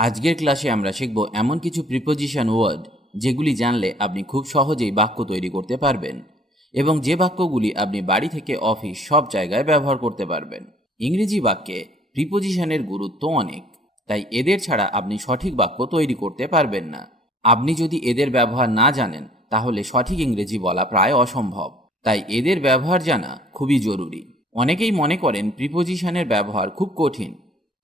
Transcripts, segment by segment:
আজকের ক্লাসে আমরা শিখব এমন কিছু প্রিপোজিশন ওয়ার্ড যেগুলি জানলে আপনি খুব সহজেই বাক্য তৈরি করতে পারবেন এবং যে বাক্যগুলি আপনি বাড়ি থেকে অফিস সব জায়গায় ব্যবহার করতে পারবেন। ইংরেজি বাক্যে প্রিপোজিশনের গুরুত্ব অনেক, তাই এদের ছাড়া আপনি সঠিক বাক্য তৈরি করতে পারবেন না। আপনি যদি এদের ব্যবহার না জানেন, তাহলে সঠিক ইংরেজি বলা প্রায় অসম্ভব। তাই এদের ব্যবহার জানা খুবই জরুরি। অনেকেই মনে করেন প্রিপোজিশনের ব্যবহার খুব কঠিন।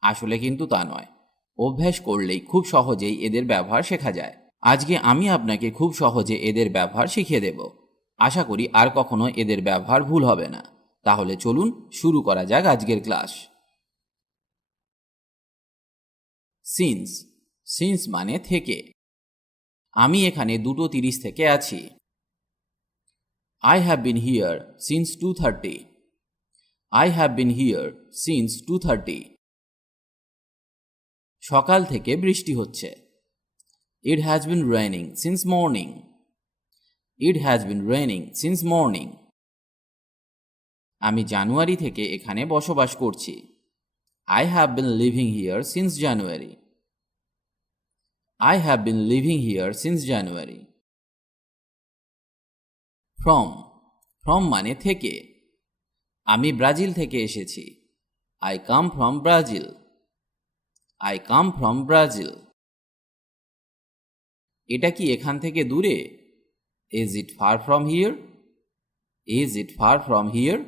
আসলে কিন্তু তা নয়। অভ্যাস করলেই খুব সহজেই এদের ব্যবহার শেখা যায়। আজকে আমি আপনাকে খুব সহজে এদের ব্যবহার শিখিয়ে দেব। আশা করি আর কখনো এদের ব্যবহার ভুল হবে না। তাহলে চলুন শুরু করা যাক আজকের ক্লাস। সিন্স। সিন্স মানে থেকে। আমি এখানে দুটো তিরিশ থেকে আছি। I have been here since two thirty I have been here since two thirty সকাল থেকে বৃষ্টি হচ্ছে। It has been raining since morning it has been raining since morning আমি জানুয়ারি থেকে এখানে বসবাস করছি। I have been living here since January I have been living here since January from from মানে থেকে। আমি ব্রাজিল থেকে এসেছি। I come from Brazil I come from Brazil এটা কি এখান থেকে দূরে? Is it far from here is it far from here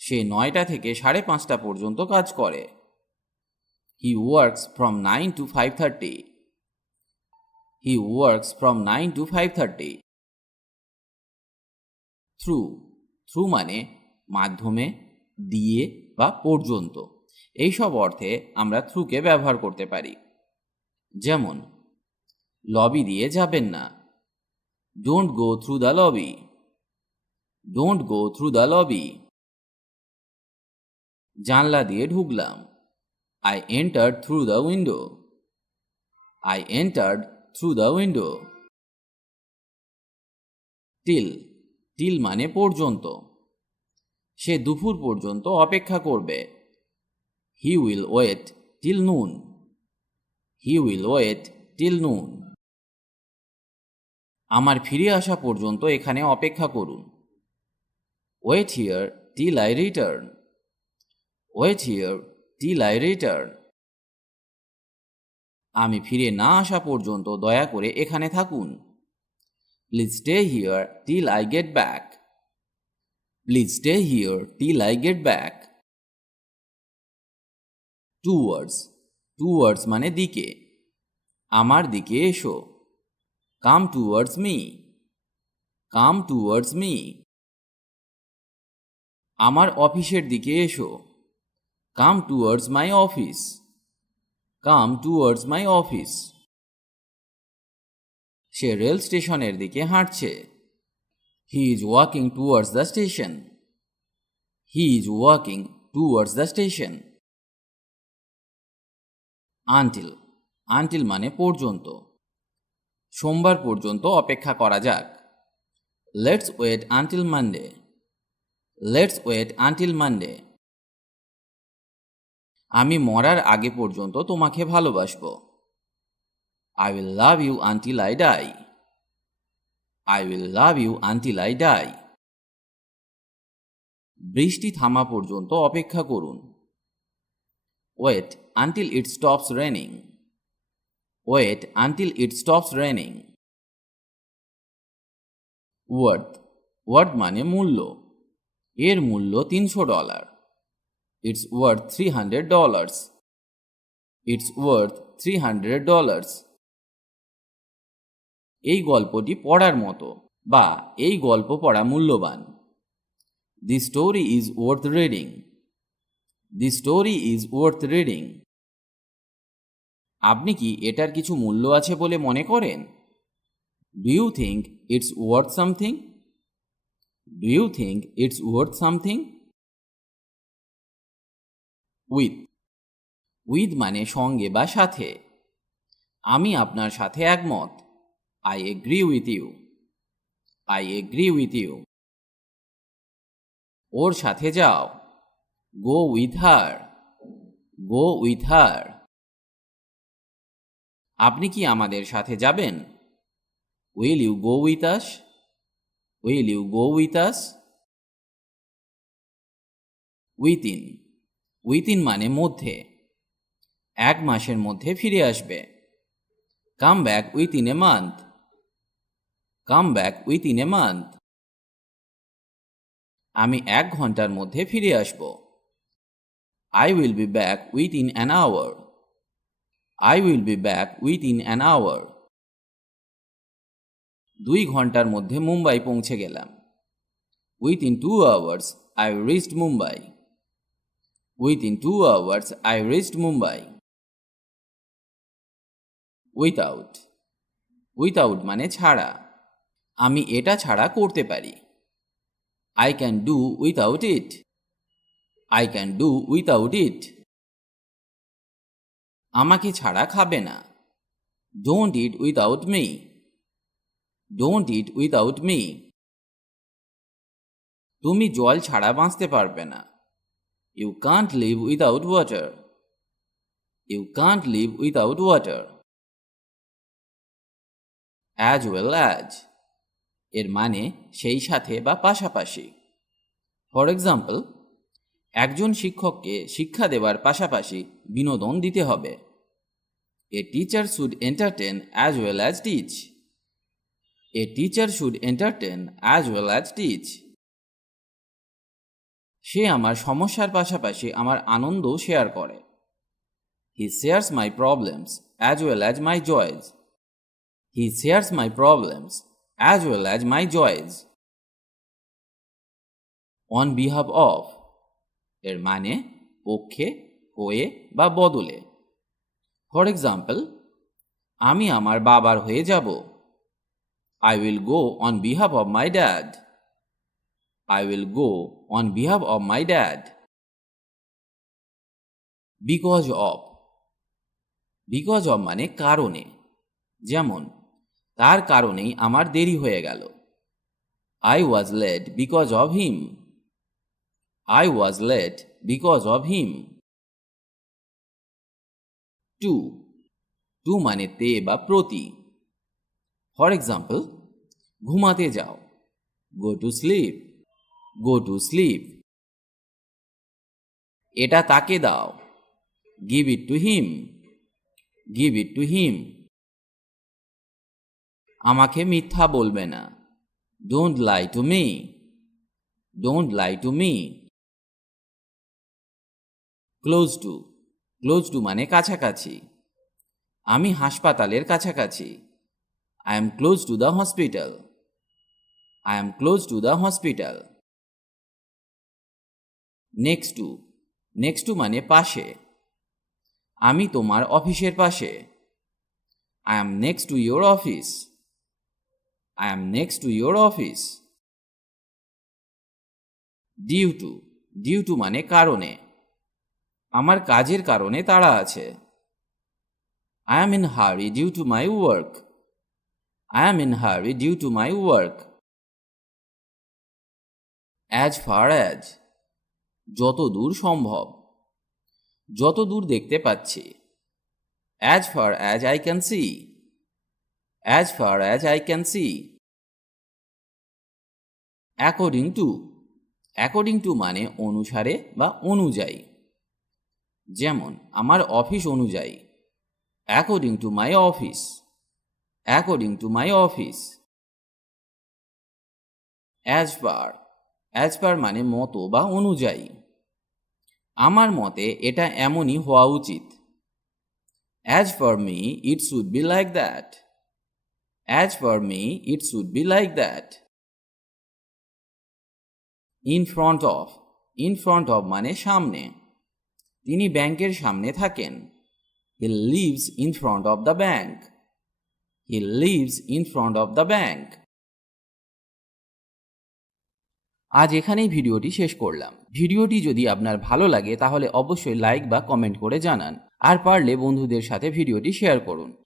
সে নয়টা থেকে সাড়ে পাঁচটা পর্যন্ত কাজ করে। He works from nine to five thirty he works from nine to five thirty through through মানে মাধ্যমে, দিয়ে বা পর্যন্ত। এইসব অর্থে আমরা থ্রুকে ব্যবহার করতে পারি। যেমন লবি দিয়ে যাবেন না। Don't go through the lobby don't go through the lobby জানলা দিয়ে ঢুকলাম। I entered through the window I entered through the window till till মানে পর্যন্ত। সে দুপুর পর্যন্ত অপেক্ষা করবে। হি উইল ওয়েট টিল নুন হি উইল ওয়েট টিল নুন আমার ফিরে আসা পর্যন্ত এখানে অপেক্ষা করুন। Wait here till I return wait here till I return আমি ফিরে না আসা পর্যন্ত দয়া করে এখানে থাকুন। Please stay here till I get back please stay here till I get back towards towards মানে দিকে। আমার দিকে এসো। Come towards me come towards me আমার অফিসের দিকে এসো। Come towards my office come towards my office say rail স্টেশনের দিকে হাঁটছে। He is walking towards the station he is walking towards the station until. Until মানে পর্যন্ত। সোমবার পর্যন্ত অপেক্ষা করা যাক। Let's wait until Monday let's wait until Monday আমি মরার আগে পর্যন্ত তোমাকে ভালোবাসবো। I will love you until I die I will love you until I die বৃষ্টি থামা পর্যন্ত অপেক্ষা করুন। Wait until it stops raining wait until it stops raining worth worth মানে মূল্য। এর মূল্য তিনশো dollar it's worth three hundred dollars it's worth three hundred dollars এই গল্পটি পড়ার মতো বা এই গল্প পড়া মূল্যবান। The story is worth reading the story is worth reading আপনি কি এটার কিছু মূল্য আছে বলে মনে করেন? Do you think it's worth something do you think it's worth something with with মানে সঙ্গে বা সাথে। আমি আপনার সাথে একমত। I agree with you I agree with you ওর সাথে যাও। Go with her go with her আপনি কি আমাদের সাথে যাবেন? Will you go with us will you go with us within within মানে মধ্যে। এক মাসের মধ্যে ফিরে আসবে। Come back within a month come back within a month আমি এক ঘণ্টার মধ্যে ফিরে আসব। I will be back within an hour I will be back within an hour দুই ঘণ্টার মধ্যে মুম্বাই পৌঁছে গেলাম। Within two hours I reached Mumbai within two hours I reached Mumbai without without মানে ছাড়া। আমি এটা ছাড়া করতে পারি। I can do without it I can do without it আমাকে ছাড়া খাবে না। Don't eat without me don't eat without me তুমি জল ছাড়া বাঁচতে পারবে না। You can't live without water you can't live without water as well as এর মানে সেই সাথে বা পাশাপাশি। ফর এক্সাম্পল একজন শিক্ষককে শিক্ষা দেওয়ার পাশাপাশি বিনোদন দিতে হবে। A teacher should entertain as well as teach a teacher should entertain as well as teach সে আমার সমস্যার পাশাপাশি আমার আনন্দও শেয়ার করে। He shares my problems as well as my joys he shares my problems as well as my joys on behalf of এর মানে পক্ষে, হয়ে বা বদলে। ফর এক্সাম্পল আমি আমার বাবার হয়ে যাব। I will go on behalf of my dad I will go on behalf of my dad because of because of মানে কারণে। যেমন, তার কারণেই আমার দেরি হয়ে গেল। I was late because of him I was late because of him to to মানে তে বা প্রতি। ফর এক্সাম্পল ঘুমাতে যাও। Go to sleep go to sleep এটা তাকে দাও। Give it to him give it to him আমাকে মিথ্যা বলবে না। Don't lie to me don't lie to me close to close to মানে কাছাকাছি। আমি হাসপাতালের কাছাকাছি। I am close to the hospital I am close to the hospital next to next to মানে পাশে। আমি তোমার অফিসের পাশে। I am next to your office I am next to your office due to due to মানে কারণে। আমার কাজের কারণে তাড়া আছে। I am in hurry due to my work I am in hurry due to my work as far as যত দূর সম্ভব। যত দূর দেখতে পাচ্ছি। As far as I can see as far as I can see according to according to মানে অনুসারে বা অনুযায়ী। যেমন আমার অফিস অনুযায়ী। According to my office according to my office as per as per মানে মতো বা অনুযায়ী। আমার মতে এটা এমনই হওয়া উচিত। As for me it should be like that as for me it should be like that in front of in front of মানে সামনে। তিনি ব্যাংকের সামনে থাকেন। He lives in front of the bank he lives in front of the bank আজ এখানেই ভিডিওটি শেষ করলাম। ভিডিওটি যদি আপনার ভালো লাগে, তাহলে অবশ্যই লাইক বা কমেন্ট করে জানান। আর পারলে বন্ধুদের সাথে ভিডিওটি শেয়ার করুন।